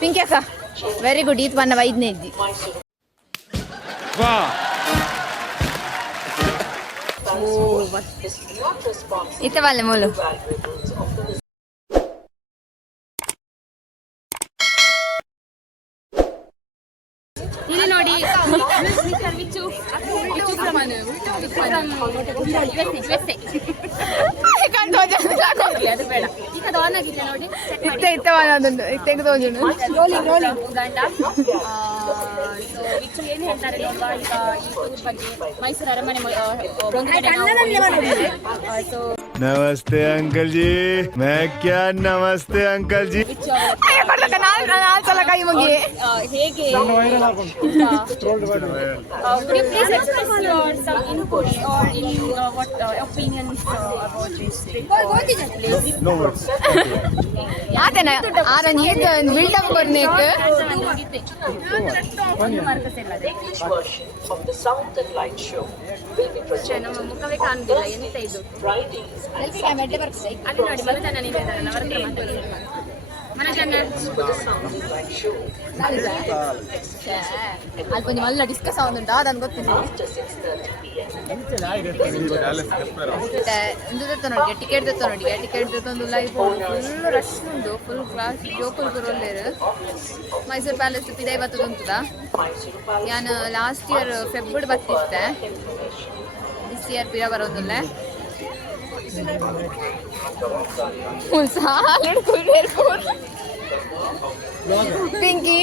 ಪಿಂಕಿ ಅಕ್ಕ very good ಈತ್ ಬಣ್ಣ 5ನೇ ಇದ್ದಿ ಇತ್ತವಲ್ಲ ಮೂಲು ಇಲ್ಲಿ ನೋಡಿ ಏನ್ ಹೇಳ್ತಾರೆ ನೋಡುವ ಈಗ ಈ ಟೂರ್ ಬಗ್ಗೆ ಮೈಸೂರು ಅರಮನೆ नमस्ते अंकल जी मैं क्या नमस्ते अंकल जी ಹೇಗೆ please express your some input or in what opinions about this no words ಆತನ ಆರನ್ ಇದು ಬಿಲ್ಡ್ ಅಪ್ ಕೊರ್ನೇಕ್ ನಮ್ಮ ಮುಖವೇ ಕಾಣುದಿಲ್ಲ ಎಂತ ಇದು ಅಲ್ಲಿ ನೋಡಿ ಮನಜನ ನಿಂತಿದ್ದಾರಲ್ಲ ಅವರ ಹತ್ರ ಮಾತಾಡೋದು ಮನಜನ ಅಲ್ಲಿ ಕೊಂಚ ಮಲ್ಲ ಡಿಸ್ಕಸ್ ಆಗುಂಟು ಅದನ್ನು ಗೊತ್ತಿಲ್ಲ ನೋಡಿ ಟಿಕೆಟ್ ನೋಡಿ ಟಿಕೆಟ್ ಒಂದು ಲೈವ್ ಫುಲ್ ರಶ್ ಉಂಟು ಫುಲ್ ಕ್ಲಾಸ್ ಜೋಕುಲ್ ಬರೋಲ್ಲೇರು ಮೈಸೂರು ಪ್ಯಾಲೇಸ್ ಪಿದೈ ಬರ್ತದಂತದ ನಾನು ಲಾಸ್ಟ್ ಇಯರ್ ಫೆಬ್ರವರಿ ಬರ್ತಿದ್ದೆ ದಿಸ್ ಇಯರ್ ಪಿರ ಬರೋದಿಲ್ಲ ಪಿಂಕಿ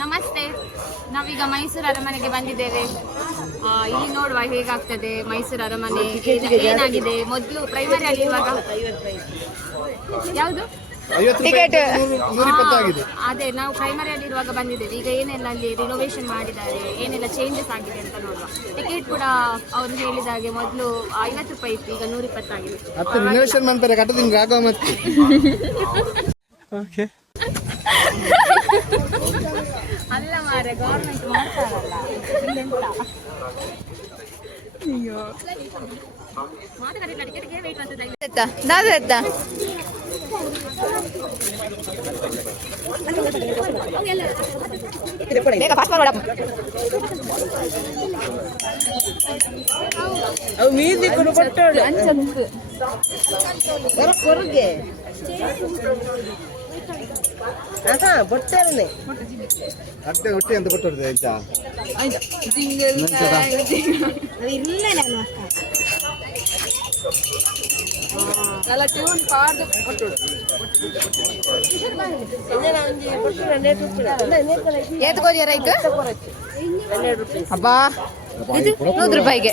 ನಮಸ್ತೆ ನಾವೀಗ ಮೈಸೂರು ಅರಮನೆಗೆ ಬಂದಿದ್ದೇವೆ ಇಲ್ಲಿ ನೋಡುವ ಹೇಗಾಗ್ತದೆ ಮೈಸೂರು ಅರಮನೆ ಏನಾಗಿದೆ ಮೊದಲು ಪ್ರೈಮರಿ ಆಗಿರುವಾಗ ಯಾವುದು ಟಿಕೆಟ್ ಅದೇ ನಾವು ಪ್ರೈಮರಿ ಅಲ್ಲಿ ಇರುವಾಗ ಬಂದಿದ್ದೇವೆ ಈಗ ಏನೆಲ್ಲ ಅಲ್ಲಿ ರಿನೋವೇಷನ್ ಮಾಡಿದ್ದಾರೆ ಏನೆಲ್ಲ ಚೇಂಜಸ್ ಆಗಿದೆ ಅಂತ ನೋಡುವ ಟಿಕೆಟ್ ಕೂಡ ಅವ್ರು ಹೇಳಿದ ಹಾಗೆ ಮೊದಲು 50 ರೂಪಾಯಿ ಇತ್ತು ಈಗ 120 ಆಗಿದೆ ಅಲ್ಲ ಮಾರೆ ಗವರ್ಮೆಂಟ್ ಮಾಡ್ತಾರಲ್ಲ ಅಯ್ಯೋ ಮಾತಾಡಿ ಟಿಕೆಟ್ಗೆ ವೇಟ್ ಮಾಡ್ತಿದ್ದ ಬೇಗ ಪಾಸ್ ಮಾಡೋಣ ಅವು ಮೀದಿ ಕೊಟ್ಟೋಡು ಅಂಚಂತು ಹೊರಗೆ ಹಾ ಬೊಟ್ಟೆ ಅಟ್ಟೆ ಹೊಟ್ಟೆ ಅಂತ ಕೊಟ್ಟೋದು ಆಯ್ತಾ ಇಲ್ಲ ನಾನು ಅಲ್ಲ ಟ್ಯೂನ್ ಕಾರ್ಡ್ ಕೊಟ್ಟೋಡು ಏತ್ ಕೋರಿಯರ ಈಗ ಅಬ್ಬಾ ಇದು 100 ರೂಪಾಯಿಗೆ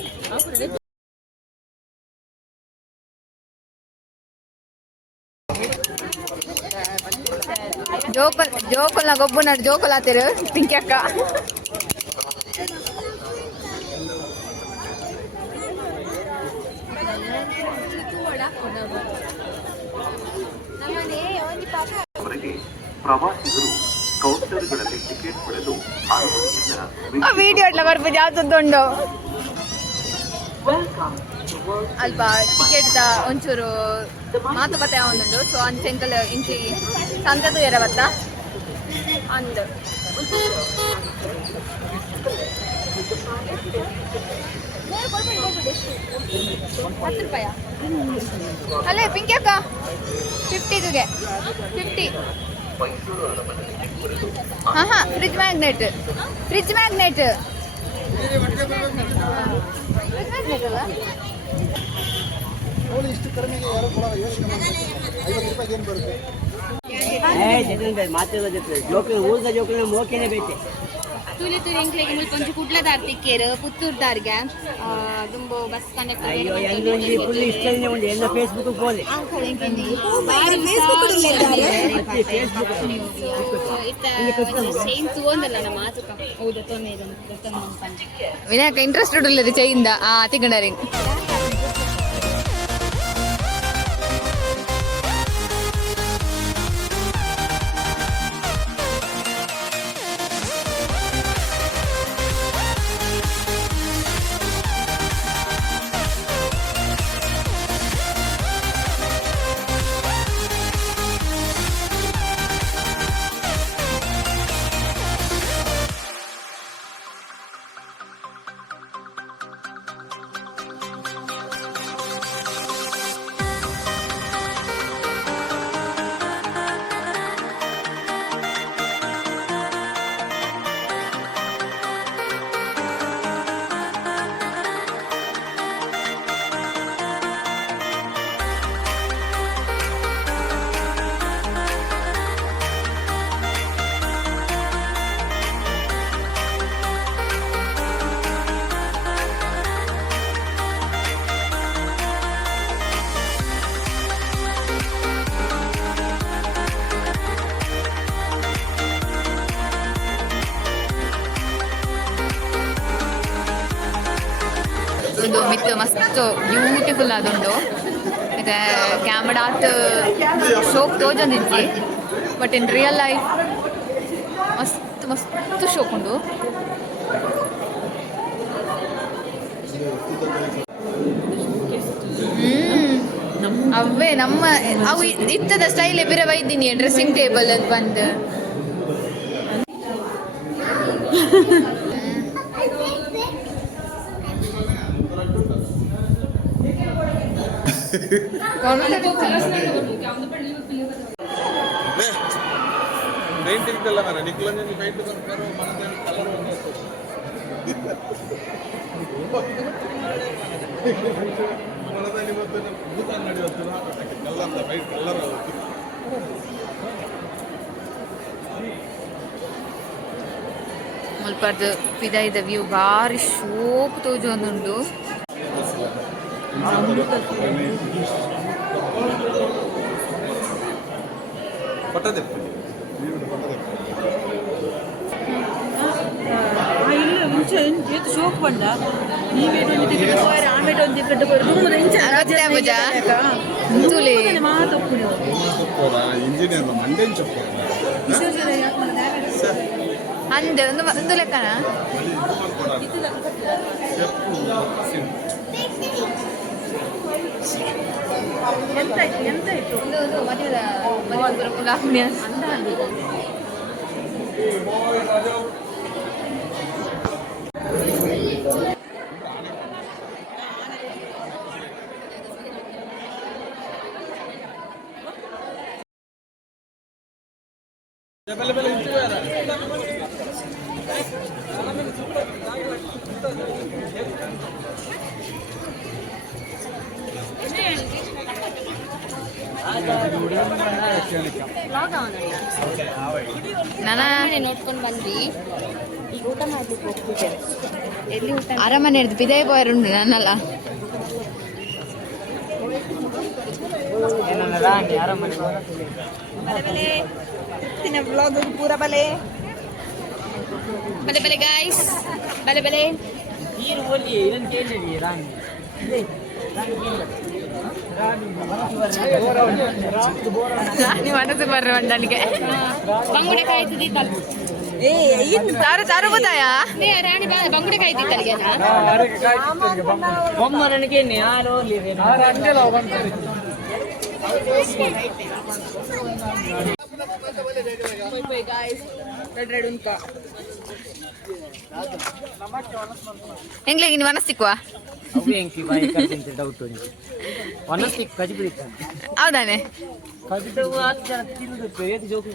ಜೋಕಲ್ನ ಗೊಬ್ಬನ ಜೋಕಲ್ ಆತಿರು ಪಿಂಕಿ ಅಕ್ಕ ಪ್ರವಾಸಿಗರು ಕೌಂಟರ್ಗಳಲ್ಲಿ ಟಿಕೆಟ್ ಪಡೆದು ವಿಡಿಯೋ ಎಲ್ಲ ಬರ್ಬೋದು ಯಾವ್ದುಂಟು ಅಲ್ಪ ಟಿಕೆಟ್ ಒಂಚೂರು ಮಾತುಕತೆ ಒಂದುಂಟು ಸೊ ಅಂಚೆಂಕಲ್ ಇಂಚಿ ಸಂತದು ಎರವತ್ತ ಅಂದು ₹10 ಅಲ್ಲೇ ಪಿಂಕಿ ಅಕ್ಕ 50ಗೆ 50 ಹಾ ಫ್ರಿಜ್ ಮ್ಯಾಗ್ನೆಟ್ ಇಷ್ಟು ಕಡಿಮೆಗೆ ಯಾರು ಕೊಡಲ್ಲ ಯೋಚನೆ ಮಾಡಿ 50 ರೂಪಾಯಿಗೆ ಏನು ಬರುತ್ತೆ ಊರ್ದ ಜೋಕುಲ ಮೋಕೆನೆ ಬೇಕೆ ತುಲಿ ತುಲಿ ಎಂಕ್ಲೆಗೆ ಮುಲ್ಕೊಂಚು ಕುಡ್ಲದಾರ್ ತಿಕ್ಕೇರು ಪುತ್ತೂರ್ದಾರ್ಗೆ ದುಂಬು ಬಸ್ ಕಂಡಕ್ಟರ್ ಅಯ್ಯೋ ಎಂಗೊಂಜಿ ಫುಲ್ ಇಷ್ಟನೇ ಉಂಟು ಎಲ್ಲ ಫೇಸ್ಬುಕ್ ಬೋಲೆ ಚೈನ್ ತಗೊಂಡಲ್ಲ ನಮ್ಮ ಮಾತುಕ ಹೌದು ವಿನಾಯಕ ಇಂಟ್ರೆಸ್ಟೆಡ್ ಉಳ್ಳದು ಚೈನ್ದ ತಿಗಣರಿಂಗ್ ಮಸ್ತ್ ಬ್ಯೂಟಿಫುಲ್ ಆದುಂಡು ಇದು ಕ್ಯಾಮರಾತ್ ಶೋಕ್ ತೋಜೊಂದಿಜ್ಜಿ ಬಟ್ ಇನ್ ರಿಯಲ್ ಲೈಫ್ ಮಸ್ತ್ ಮಸ್ತ್ ಶೋಕ್ ಉಂಡು. ಅವೇ ನಮ್ಮ ಅವು ಇತ್ತದ ಸ್ಟೈಲ್ ಬೇರೆ ಬೈದಿನಿ ಡ್ರೆಸ್ಸಿಂಗ್ ಟೇಬಲ್ ಅಂತ ಬಂದು ಮುಲ್ಪರ್ದು ಪಿದಾಯ್ದ ವ್ಯೂ ಭಾರಿ ಶೋಕ್ ತೋಜೊಂದುಂಡು. ಶೋಕ್ ಬಂಡ ಆಮೇಲೆ ಅಂದ ಒಂದು ಲೆಕ್ಕನ ಒಂದು ಮದುವೆ ಮದುವೆ ನಾನೇ ನೋಡ್ಕೊಂಡು ಬಂದ್ವಿ. ಈಗ ಊಟ ಮಾಡ್ಲಿಕ್ಕೆ ಹೋಗ್ತಿದ್ದೇವೆ. ಎಲ್ಲಿ ಊಟ? ಅರಮನೆ ಹಿಡಿದು ಪಿದಾಯಿ ಬಾಯರ್ ಉಂಟು ನನ್ನಲ್ಲ. ಪೂರ ಬಲೆ ಬಲೆ ಬಲೆ ಗಾಯ್ಸ್, ಬಲೆ ಬಲೆ ನೀರು ಹೋಗಿ ಇದನ್ನು ಕೇಳಿದ್ವಿ ರಾಣಿ ರಾಣಿ ಮನಸ್ಸು ಬರ್ರಿ ಒಂದನಿಗೆ ಬಂಗುಡೆ ಕಾಯ್ತಿದ್ದಿತ್ತಲ್ಲ. ತಾರು ತಾರು ಗೊತ್ತಾಯಾ ರಾಣಿ ಬಂಗುಡೆ ಕಾಯ್ತಿತ್ತಲ್ಲಿಗೆ ಬೊಮ್ಮ ನನಗೆ ಯಾರು ಹೆಂಗ್ಲೆ ನೀವು ಮನಸ್ಸಿಕ್ವಾ ಡೌಟ್ ಮನಸ್ಸಿಕ್ ಕಜಿ ಬಿಡಿತ ಹೌದಾನೆ ಕಜಿ ಜೋಕು